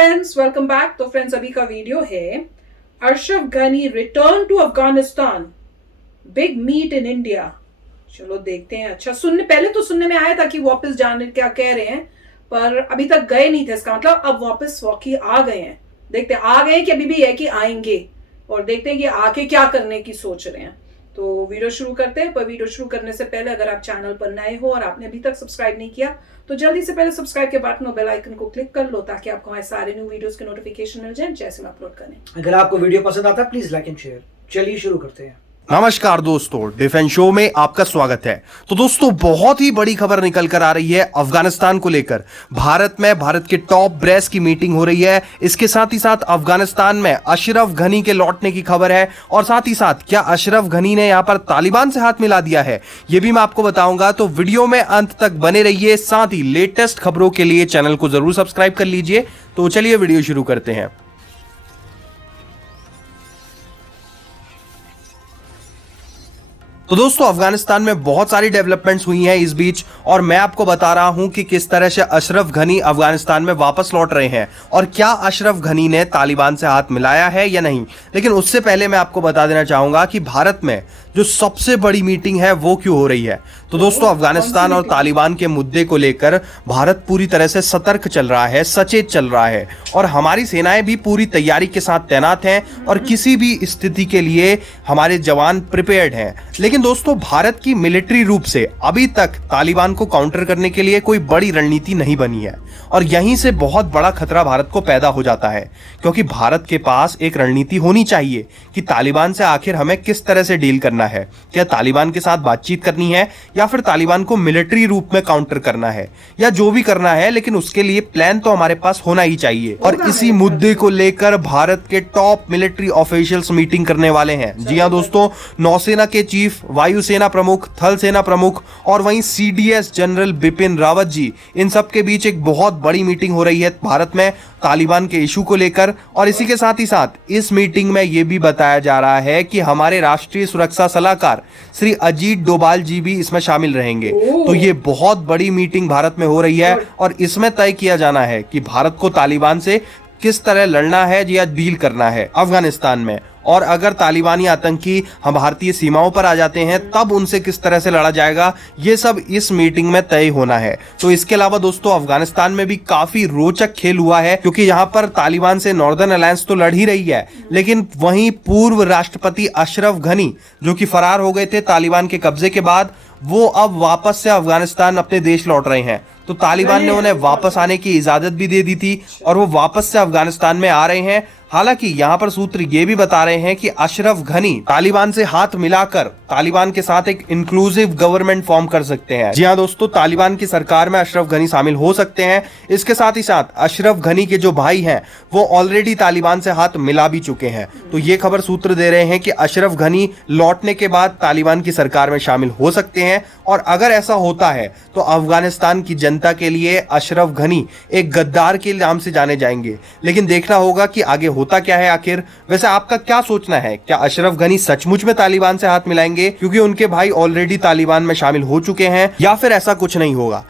Friends, welcome back. तो friends, अभी का वीडियो है Ashraf Ghani return to Afghanistan, big meet in India. चलो देखते हैं। अच्छा, पहले तो सुनने में आया था कि वापस जाने क्या कह रहे हैं, पर अभी तक गए नहीं थे। इसका मतलब अब वापस वाकई आ गए हैं। देखते हैं आ गए हैं कि अभी भी है कि आएंगे, और देखते हैं कि आके क्या करने की सोच रहे हैं। तो वीडियो शुरू करते हैं। पर वीडियो शुरू करने से पहले अगर आप चैनल पर नए हो और आपने अभी तक सब्सक्राइब नहीं किया तो जल्दी से पहले सब्सक्राइब के बटन और बेल आइकन को क्लिक कर लो, ताकि आपको हमारे सारे न्यू वीडियोस के नोटिफिकेशन मिल जाए जैसे हम अपलोड करें। अगर आपको वीडियो पसंद आता है प्लीज लाइक एंड शेयर। चलिए शुरू करते हैं। नमस्कार दोस्तों, डिफेंस शो में आपका स्वागत है। तो दोस्तों, बहुत ही बड़ी खबर निकल कर आ रही है अफगानिस्तान को लेकर। भारत में भारत के टॉप ब्रेस की मीटिंग हो रही है। इसके साथ ही साथ अफगानिस्तान में अशरफ गनी के लौटने की खबर है, और साथ ही साथ क्या अशरफ गनी ने यहां पर तालिबान से हाथ मिला दिया है, यह भी मैं आपको बताऊंगा। तो वीडियो में अंत तक बने रहिए। साथ ही लेटेस्ट खबरों के लिए चैनल को जरूर सब्सक्राइब कर लीजिए। तो चलिए वीडियो शुरू करते हैं। तो दोस्तों, अफगानिस्तान में बहुत सारी डेवलपमेंट्स हुई हैं इस बीच, और मैं आपको बता रहा हूं कि किस तरह से अशरफ गनी अफगानिस्तान में वापस लौट रहे हैं, और क्या अशरफ गनी ने तालिबान से हाथ मिलाया है या नहीं। लेकिन उससे पहले मैं आपको बता देना चाहूंगा कि भारत में जो सबसे बड़ी मीटिंग है वो क्यों हो रही है। तो दोस्तों, अफगानिस्तान और तालिबान के मुद्दे को लेकर भारत पूरी तरह से सतर्क चल रहा है, सचेत चल रहा है, और हमारी सेनाएं भी पूरी तैयारी के साथ तैनात हैं, और किसी भी स्थिति के लिए हमारे जवान प्रिपेयर्ड हैं। लेकिन दोस्तों, भारत की मिलिट्री रूप से अभी तक तालिबान को काउंटर करने के लिए कोई बड़ी रणनीति नहीं बनी है, और यहीं से बहुत बड़ा खतरा भारत को पैदा हो जाता है। क्योंकि भारत के पास एक रणनीति होनी चाहिए कि तालिबान से आखिर हमें किस तरह से डील करना है। क्या तालिबान के साथ बातचीत करनी है, या फिर तालिबान को मिलिट्री रूप में काउंटर करना है, या जो भी करना है, लेकिन उसके लिए प्लान तो हमारे पास होना ही चाहिए। और इसी मुद्दे को लेकर भारत के टॉप मिलिट्री ऑफिशियल्स मीटिंग करने वाले हैं। जी हां दोस्तों, नौसेना के चीफ, वायुसेना प्रमुख, थल सेना प्रमुख, और वहीं सीडीएस जनरल बिपिन रावत जी, इन सब के बीच एक बहुत बड़ी मीटिंग हो रही है भारत में तालिबान के इशू को लेकर। और इसी के साथ ही साथ इस मीटिंग में यह भी बताया जा रहा है कि हमारे राष्ट्रीय सुरक्षा सलाहकार श्री अजीत डोभाल जी भी इसमें शामिल रहेंगे। तो ये बहुत बड़ी मीटिंग भारत में हो रही है, और इसमें तय किया जाना है कि भारत को तालिबान से किस तरह लड़ना है या डील करना है अफगानिस्तान में। और अगर तालिबानी आतंकी हम भारतीय सीमाओं पर आ जाते हैं तब उनसे किस तरह से लड़ा जाएगा, ये सब इस मीटिंग में तय होना है। तो इसके अलावा दोस्तों, अफगानिस्तान में भी काफी रोचक खेल हुआ है, क्योंकि यहां पर तालिबान से नॉर्दर्न अलायंस तो लड़ ही रही है, लेकिन वहीं पूर्व राष्ट्रपति अशरफ गनी, जो कि फरार हो गए थे तालिबान के कब्जे के बाद, वो अब वापस से अफगानिस्तान अपने देश लौट रहे हैं। तो तालिबान ने उन्हें वापस आने की इजाजत भी दे दी थी, और वो वापस से अफगानिस्तान में आ रहे हैं। हालांकि यहां पर सूत्र ये भी बता रहे हैं कि अशरफ गनी तालिबान से हाथ मिलाकर तालिबान के साथ एक इंक्लूसिव गवर्नमेंट फॉर्म कर सकते हैं। जी हां दोस्तों, तालिबान की सरकार में अशरफ गनी शामिल हो सकते हैं। इसके साथ ही साथ अशरफ गनी के जो भाई हैं वो ऑलरेडी तालिबान से हाथ मिला भी चुके हैं। तो ये खबर सूत्र दे रहे हैं कि अशरफ गनी लौटने के बाद तालिबान की सरकार में शामिल हो सकते हैं। और अगर ऐसा होता है तो अफगानिस्तान की जनता के लिए अशरफ गनी एक गद्दार के नाम से जाने जाएंगे। लेकिन देखना होगा कि आगे होता क्या है आखिर। वैसे आपका क्या सोचना है, क्या अशरफ गनी सचमुच में तालिबान से हाथ मिलाएंगे क्योंकि उनके भाई ऑलरेडी तालिबान में शामिल हो चुके हैं, या फिर ऐसा कुछ नहीं होगा?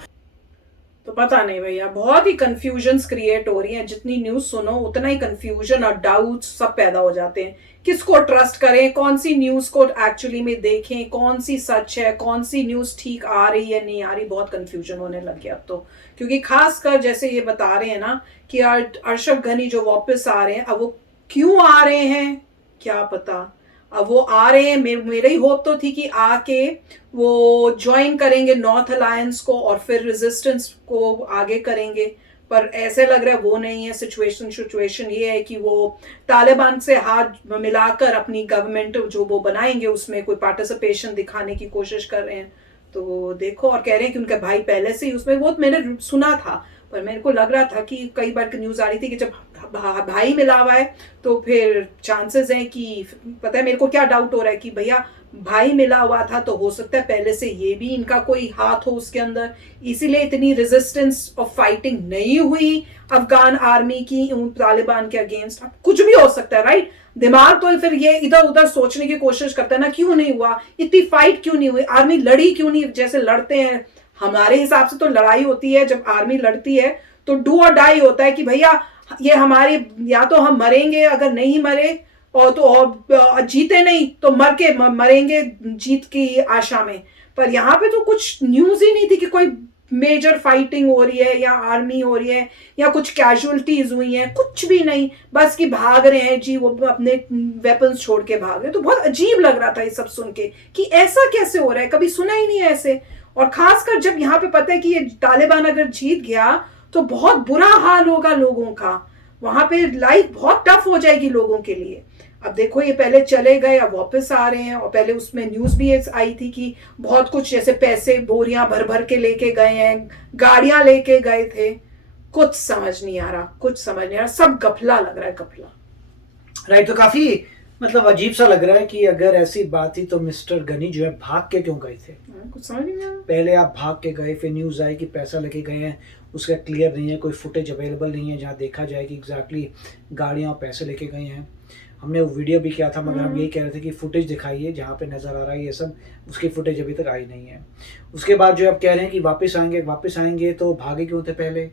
तो पता नहीं भैया, बहुत ही कंफ्यूजन्स क्रिएट हो रही हैं। जितनी न्यूज सुनो उतना ही कंफ्यूजन और डाउट सब पैदा हो जाते हैं। किसको ट्रस्ट करें, कौन सी न्यूज को एक्चुअली में देखें, कौन सी सच है, कौन सी न्यूज ठीक आ रही है नहीं आ रही, बहुत कंफ्यूजन होने लग गया अब तो। क्योंकि खासकर जैसे ये बता रहे हैं ना कि अशरफ गनी जो वापस आ रहे हैं, अब वो क्यों आ रहे हैं क्या पता। अब वो आ रहे हैं, मेरी ही होप तो थी कि आके वो ज्वाइन करेंगे नॉर्थ अलायंस को और फिर रेजिस्टेंस को आगे करेंगे, पर ऐसे लग रहा है वो नहीं है। सिचुएशन ये है कि वो तालिबान से हाथ मिलाकर अपनी गवर्नमेंट जो वो बनाएंगे उसमें कोई पार्टिसिपेशन दिखाने की कोशिश कर रहे हैं। तो देखो, और कह रहे हैं कि उनके भाई पहले से ही उसमें, वो मैंने सुना था, पर मेरे को लग रहा था कि कई बार न्यूज आ रही थी कि जब भाई मिला हुआ है तो फिर चांसेस हैं कि, पता है मेरे को क्या डाउट हो रहा है कि भैया भाई मिला हुआ था तो हो सकता है पहले से ये भी इनका कोई हाथ हो उसके अंदर, इसीलिए इतनी रेजिस्टेंस और फाइटिंग नहीं हुई अफगान आर्मी की तालिबान के अगेंस्ट। कुछ भी हो सकता है, राइट। दिमाग तो फिर ये इधर उधर सोचने की कोशिश करता है ना, क्यों नहीं हुआ, इतनी फाइट क्यों नहीं हुई, आर्मी लड़ी क्यों नहीं। जैसे लड़ते हैं हमारे हिसाब से तो लड़ाई होती है, जब आर्मी लड़ती है तो डू और डाई होता है कि भैया ये हमारी, या तो हम मरेंगे, अगर नहीं मरे और जीते नहीं तो मरेंगे जीत की आशा में। पर यहाँ पे तो कुछ न्यूज ही नहीं थी कि कोई मेजर फाइटिंग हो रही है या आर्मी हो रही है या कुछ कैजुअलिटीज हुई हैं, कुछ भी नहीं। बस कि भाग रहे हैं जी, वो अपने वेपन्स छोड़ के भाग रहे। तो बहुत अजीब लग रहा था ये सब सुन के कि ऐसा कैसे हो रहा है, कभी सुना ही नहीं है ऐसे। और खासकर जब यहाँ पे पता है कि ये तालिबान अगर जीत गया तो बहुत बुरा हाल होगा लोगों का, वहां पे लाइफ बहुत टफ हो जाएगी लोगों के लिए। अब देखो ये पहले चले गए, अब वापस आ रहे हैं। और पहले उसमें न्यूज भी आई थी कि बहुत कुछ जैसे पैसे बोरियां भर भर के लेके गए हैं, गाड़ियां लेके गए थे। कुछ समझ नहीं आ रहा, कुछ समझ नहीं आ रहा, सब गफला लग रहा है, गफला। राइट, तो काफी मतलब अजीब सा लग रहा है कि अगर ऐसी बात थी तो मिस्टर गनी जो है भाग के क्यों गए थे? कुछ समझ नहीं आ रहा। पहले आप भाग के गए, फिर न्यूज आई कि पैसा लेके गए हैं, उसका क्लियर नहीं है, कोई फुटेज अवेलेबल नहीं है जहाँ देखा जाए कि एग्जैक्टली गाड़ियाँ और पैसे लेके गए हैं। हमने वो वीडियो भी किया था, मगर हम यही कह रहे थे कि फुटेज दिखाइए जहाँ पे नज़र आ रहा है ये सब, उसकी फुटेज अभी तक आई नहीं है। उसके बाद जो आप कह रहे हैं कि वापस आएंगे, तो भागे क्यों थे पहले?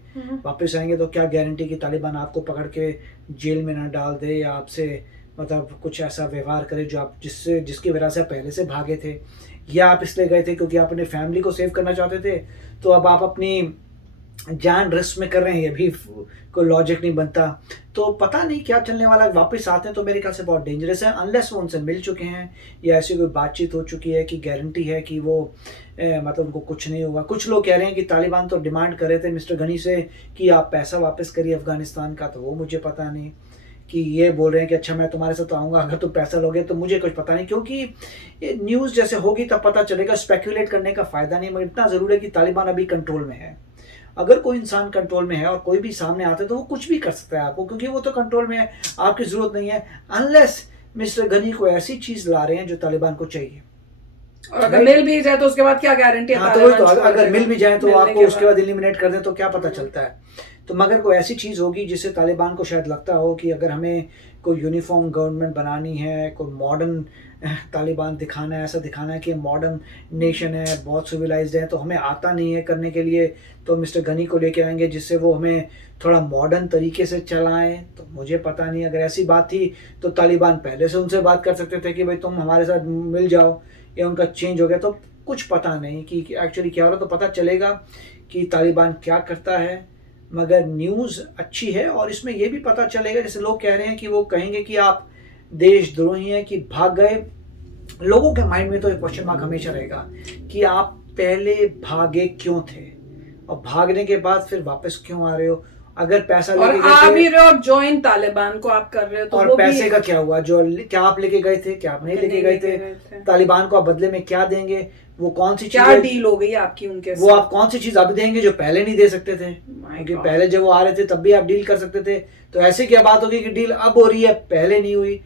वापस आएंगे तो क्या गारंटी कि तालिबान आपको पकड़ के जेल में ना डाल दे या आपसे मतलब कुछ ऐसा व्यवहार करे जो आप जिसकी वजह से पहले से भागे थे, या आप इसलिए गए थे क्योंकि आप अपने फैमिली को सेव करना चाहते थे, तो अब आप अपनी जान रिस्क में कर रहे हैं, ये भी कोई लॉजिक नहीं बनता। तो पता नहीं क्या चलने वाला है। वापस आते हैं तो मेरे ख्याल से बहुत डेंजरस है, अनलेस वो उनसे मिल चुके हैं या ऐसी कोई बातचीत हो चुकी है कि गारंटी है कि वो मतलब उनको कुछ नहीं होगा। कुछ लोग कह रहे हैं कि तालिबान तो डिमांड कर रहे थे मिस्टर गनी से कि आप पैसा वापस करिए अफगानिस्तान का, तो वो मुझे पता नहीं कि ये बोल रहे हैं कि अच्छा मैं तुम्हारे साथ आऊँगा अगर तुम पैसा लोगे, तो मुझे कुछ पता नहीं, क्योंकि न्यूज़ जैसे होगी तब पता चलेगा। स्पेकुलेट करने का फ़ायदा नहीं, मगर इतना ज़रूर है कि तालिबान अभी कंट्रोल में है। अगर कोई इंसान कंट्रोल में है और कोई भी सामने आता है तो वो कुछ भी कर सकता है आपको, क्योंकि वो तो कंट्रोल में है, आपकी ज़रूरत नहीं है, अनलेस मिस्टर गनी को ऐसी चीज़ ला रहे हैं जो तालिबान को चाहिए। और अगर मिल भी जाए तो उसके बाद क्या गारंटी है? हाँ, तो अगर मिल भी जाए तो आपको उसके बाद एलिमिनेट कर दें तो क्या पता चलता है। तो मगर कोई ऐसी चीज़ होगी जिससे तालिबान को शायद लगता हो कि अगर हमें कोई यूनिफॉर्म गवर्नमेंट बनानी है, कोई मॉडर्न तालिबान दिखाना है, ऐसा दिखाना है कि मॉडर्न नेशन है, बहुत सिविलाइज्ड है, तो हमें आता नहीं है करने के लिए, तो मिस्टर गनी को लेके आएंगे जिससे वो हमें थोड़ा मॉडर्न तरीके से चलाएं। तो मुझे पता नहीं, अगर ऐसी बात थी तो तालिबान पहले से उनसे बात कर सकते थे कि भाई तुम हमारे साथ मिल जाओ, या उनका चेंज हो गया। तो कुछ पता नहीं कि एक्चुअली क्या हो रहा, तो पता चलेगा कि तालिबान क्या करता है। मगर न्यूज़ अच्छी है और इसमें यह भी पता चलेगा, जैसे लोग कह रहे हैं कि वो कहेंगे कि आप देशद्रोही हैं कि भाग गए। लोगों के माइंड में तो एक क्वेश्चन मार्क हमेशा रहेगा कि आप पहले भागे क्यों थे और भागने के बाद फिर वापस क्यों आ रहे हो। अगर पैसा लेके गए आ भी रहे हो, ज्वाइन तालिबान को आप कर रहे हो, तो और वो पैसे का क्या हुआ? जो क्या आप लेके गए थे, क्या आप नहीं लेके गए थे? तालिबान को आप बदले में क्या देंगे? वो कौन सी क्या डील हो गई आपकी उनके साथ? वो आप कौन सी चीज अब देंगे जो पहले नहीं दे सकते थे? क्योंकि पहले जब वो आ रहे थे तब भी आप डील कर सकते थे। तो ऐसे क्या बात होगी कि डील अब हो रही है, पहले नहीं हुई?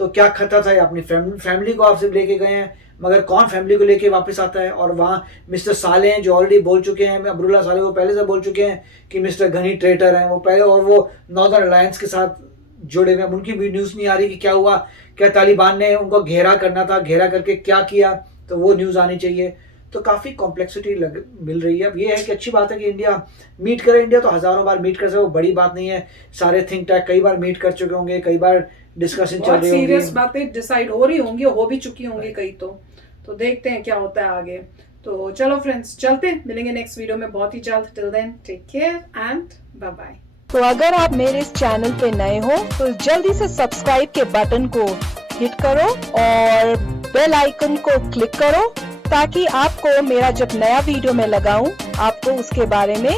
तो क्या खतरा था? अपनी फैमिली को आप सिर्फ लेके गए हैं, मगर कौन फैमिली को लेके वापस आता है? और वहाँ मिस्टर साले हैं जो ऑलरेडी बोल चुके हैं, अब्दुल्ला साले, वो पहले से बोल चुके हैं कि मिस्टर गनी ट्रेटर हैं वो पहले, और वो नॉर्दर्न अलायंस के साथ जुड़े हुए हैं। उनकी भी न्यूज़ नहीं आ रही कि क्या हुआ, क्या तालिबान ने उनको घेरा करना था, घेरा करके क्या किया, तो वो न्यूज़ आनी चाहिए। तो काफ़ी कॉम्प्लेक्सिटी मिल रही है। अब ये है कि अच्छी बात है कि इंडिया मीट करे। इंडिया तो हज़ारों बार मीट कर सकता है, वो बड़ी बात नहीं है। सारे थिंक टैंक कई बार मीट कर चुके होंगे, कई बार डिस्कशन चल रही होंगी, सीरियस बातें डिसाइड हो रही होंगी, हो भी चुकी होंगी कई। तो देखते हैं क्या होता है आगे। तो चलो फ्रेंड्स, चलते हैं, मिलेंगे नेक्स्ट वीडियो में बहुत ही जल्द। Till then take care and bye bye. तो अगर आप मेरे इस चैनल पे नए हो तो जल्दी से सब्सक्राइब के बटन को हिट करो और बेल आइकन को क्लिक करो, ताकि आपको मेरा जब नया वीडियो मैं लगाऊं आपको उसके बारे में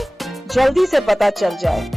जल्दी से पता चल जाए।